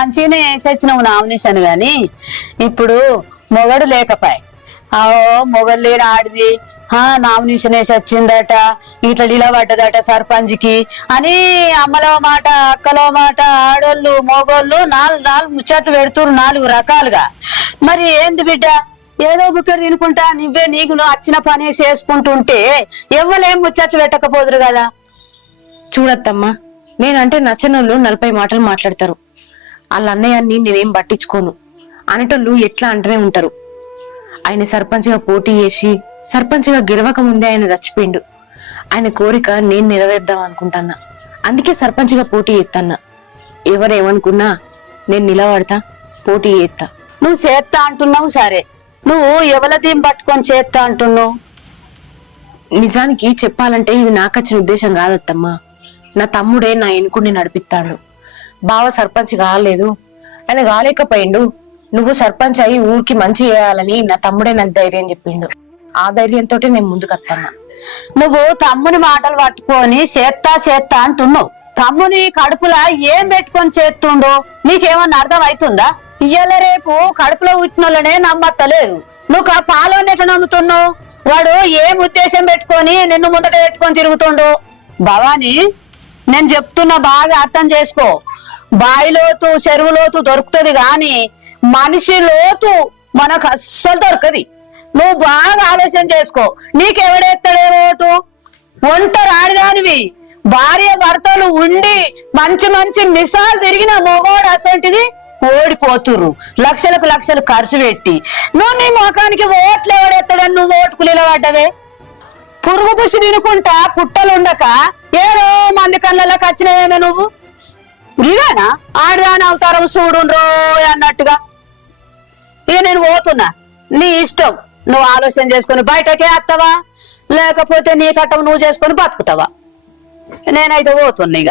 మంచిగానే వేసొచ్చినావు నామినేషన్ గాని ఇప్పుడు మొగడు లేకపాయ మొగడు లేని ఆడిది నామినేషన్ వేసి వచ్చిందట ఇట్లా నిలబడ్డదట సర్పంచ్కి అని అమ్మలో మాట అక్కలో మాట ఆడోళ్ళు మొగోళ్ళు నాలుగు ముచ్చట్లు పెడుతురు 4 రకాలుగా. మరి ఏంది బిడ్డ ఏదో బుక్కడు తినుకుంటా నువ్వే నీకు వచ్చిన పని చేసుకుంటుంటే ఎవ్వలేం ముచ్చట్లు పెట్టకపోదురు కదా. చూడత్తమ్మా, నేనంటే నచ్చనోళ్ళు 40 మాటలు మాట్లాడతారు. వాళ్ళ అన్నయ్యాన్ని నేనేం పట్టించుకోను అనేటోళ్ళు ఎట్లా అంటూనే ఉంటారు. ఆయన సర్పంచ్గా పోటీ చేసి సర్పంచ్గా గెలవక ముందే ఆయన చచ్చిపోయిండు. ఆయన కోరిక నేను నెరవేర్దాం అనుకుంటాన్నా. అందుకే సర్పంచ్గా పోటీ చేస్తాన్నా. ఎవరేమనుకున్నా నేను నిలబడతా, పోటీ చేస్తా. నువ్వు చేస్తా అంటున్నావు సరే, నువ్వు ఎవలదీం పట్టుకొని చేస్తా అంటున్నావు? నిజానికి చెప్పాలంటే ఇది నాకొచ్చిన ఉద్దేశం కాదత్తమ్మా. నా తమ్ముడే నా ఎన్నుకుని నడిపిస్తాడు. బావ సర్పంచ్ కాలేదు, ఆయన కాలేకపోయిండు. నువ్వు సర్పంచ్ అయి ఊరికి మంచి చేయాలని నా తమ్ముడే నాకు ధైర్యం చెప్పిండు. ఆ ధైర్యంతో నేను ముందుకు వస్తాను. నువ్వు తమ్ముని మాటలు పట్టుకొని చేస్తా అంటున్నావు. తమ్ముని కడుపులా ఏం పెట్టుకొని చేస్తుండో నీకేమన్నా అర్థం అవుతుందా? ఇయ్యాల రేపు కడుపులో పుట్టినోళ్ళనే నమ్మత్తలేదు. నువ్వు పాలోని ఎట్లా నమ్ముతున్నావు? వాడు ఏం ఉద్దేశం పెట్టుకొని నిన్ను ముందట పెట్టుకొని తిరుగుతుండో. భవాని, నేను చెప్తున్నా బాగా అర్థం చేసుకో. బాయిలోతు చెరువులోతు దొరుకుతుంది గాని మనిషి లోతు మనకు అస్సలు దొరకది. నువ్వు బాగా ఆలోచన చేసుకో. నీకెవడెత్తాడే ఓటు? ఒంటరి ఆడిదానివి, భార్య భర్తలు ఉండి మంచి మంచి మిసాలు తిరిగిన మొగోడు అసొంటిది ఓడిపోతుర్రు. లక్షలకు లక్షలు ఖర్చు పెట్టి నువ్వు నీ ముఖానికి ఓట్లు ఎవడెత్తాడని నువ్వు ఓటుకు నిలబడ్డవే. పురుగు పుసి తినుకుంటా పుట్టలుండక ఏదో మంది కళ్ళకి వచ్చినవేమే నువ్వు. ఇదేనా ఆడదాని అవతారం చూడుండ్రో అన్నట్టుగా. ఇక నేను పోతున్నా, నీ ఇష్టం. నువ్వు ఆలోచన చేసుకుని బయటకే వస్తావా, లేకపోతే నీ కట్టం నువ్వు చేసుకొని బతుకుతావా? నేనైతే పోతున్నా ఇక.